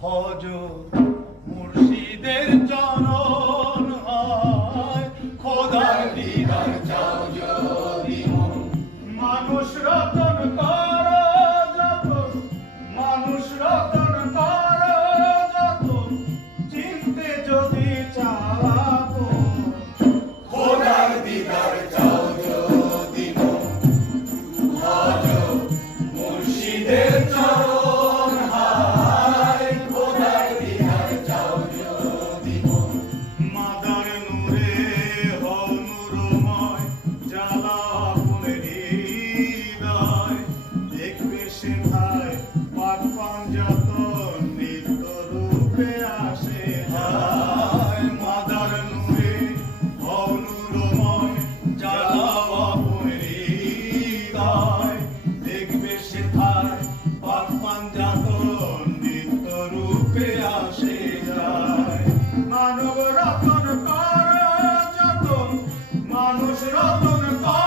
ভজ মুর্শিদের চরণ হয়, খোদার দিদার চাও যদি মন। মানুষ রতন কর যতন, মানুষ রতন কর যতন, চিনতে যদি চাওয়া খোদার দিদার চাও যদি মন। ভজ মুর্শিদের চরণ মানব রতন কর যতন, মানুষ রতন কর।